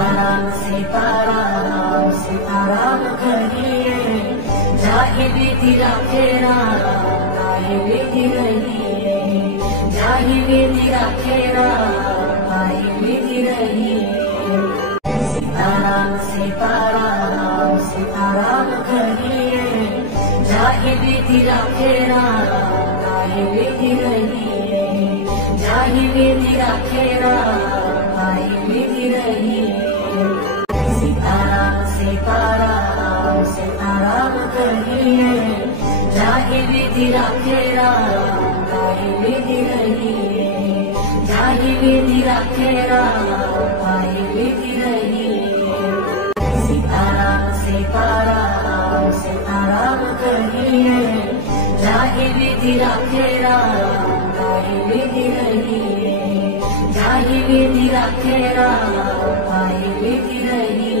सीताराम सीताराम कहिए, जाहि विधि राखेरा ताहि विधि रहिए, जाहि विधि राखेरा ताहि विधि रहिए। सीताराम सीताराम सीताराम कहिए, जाहि विधि राखेरा ताहि विधि रहिए, जाहि विधि राखेरा ताहि विधि रहिए। सीताराम सीताराम सीताराम कहिए, जाहि विधि राखेरा ताहि विधि रहिए, जाहि विधि राखेरा ताहि विधि रहिए। सीताराम सीताराम सीताराम कहिए, जाहि विधि राखेरा ताहि विधि रहिए, जाहि विधि राखेरा ताहि विधि रहिए।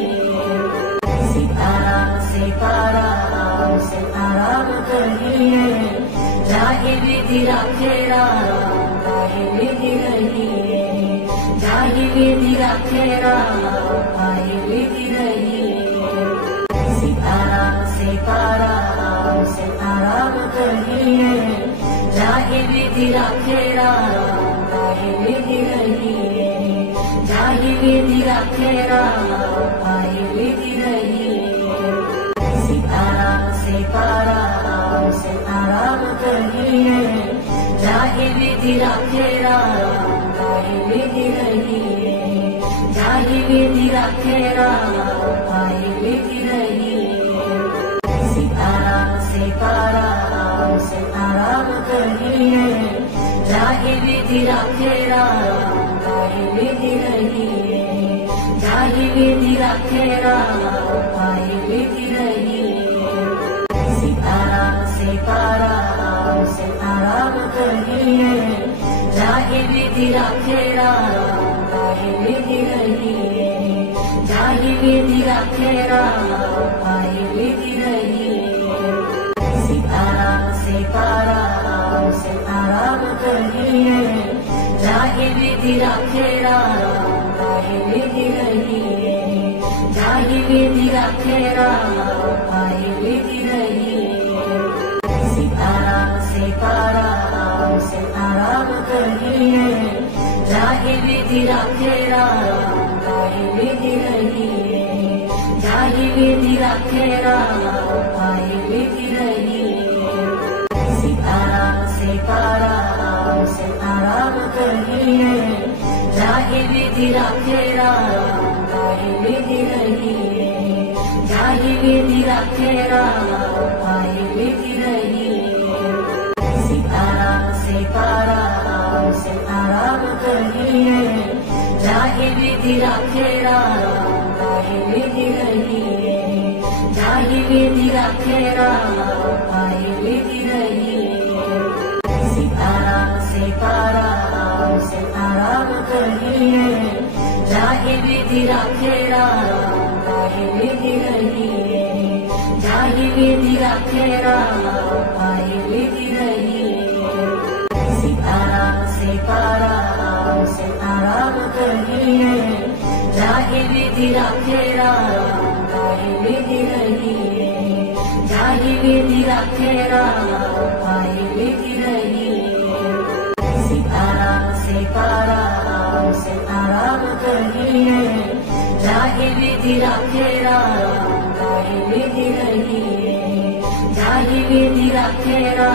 सीताराम सीताराम सीताराम कहिए, जाहि विधि राखेरा ताहि विधि रहिए, जाहि विधि राखेरा ताहि विधि रहिए। सीताराम सीताराम सीताराम कहिए, जाहि विधि राखेरा ताहि विधि रहिए, जाहि विधि राखेरा ताहि विधि रहिए। सीताराम सीताराम सीताराम कहिए, जाहि विधि राखेरा ताहि विधि रहिए, जाहि विधि राखेरा ताहि विधि रहिए। सीताराम सीताराम सीताराम कहिए, जाहि विधि राखेरा ताहि विधि रहिए, जाहि विधि राखेरा ताहि विधि रहिए। सीताराम सीताराम सीताराम कहिए, जाहि विधि राखेरा ताहि विधि रहिए, जाहि विधि राखेरा ताहि विधि रहिए। सीताराम सीताराम सीताराम कहिए, जाहि विधि राखेरा ताहि विधि रहिए, जाहि विधि राखेरा ताहि विधि रहिए। सीताराम सीताराम सीताराम कहिए, जाहि विधि राखेरा ताहि विधि रहिए, जाहि विधि राखेरा ताहि विधि रहिए। सीताराम सीताराम सीताराम कहिए, जाहि विधि राखेरा ताहि विधि रहिए, जाहि विधि राखेरा ताहि विधि रहिए। सीताराम सीताराम सीताराम कहिए, जाहि विधि राखेरा ताहि विधि रहिए, जाहि विधि राखेरा ताहि विधि रहिए। सीताराम सीताराम सीताराम कहिए, जाहि विधि राखेरा ताहि विधि रहिए, जाहि विधि राखेरा ताहि विधि रहिए। सीताराम सीताराम सीताराम कहिए, जाहि विधि राखेरा ताहि विधि रहिए, जाहि विधि राखेरा ताहि विधि रहिए। सीताराम सीताराम सीताराम कहिए, जाहि विधि राखेरा ताहि विधि रहिए, जाहि विधि राखेरा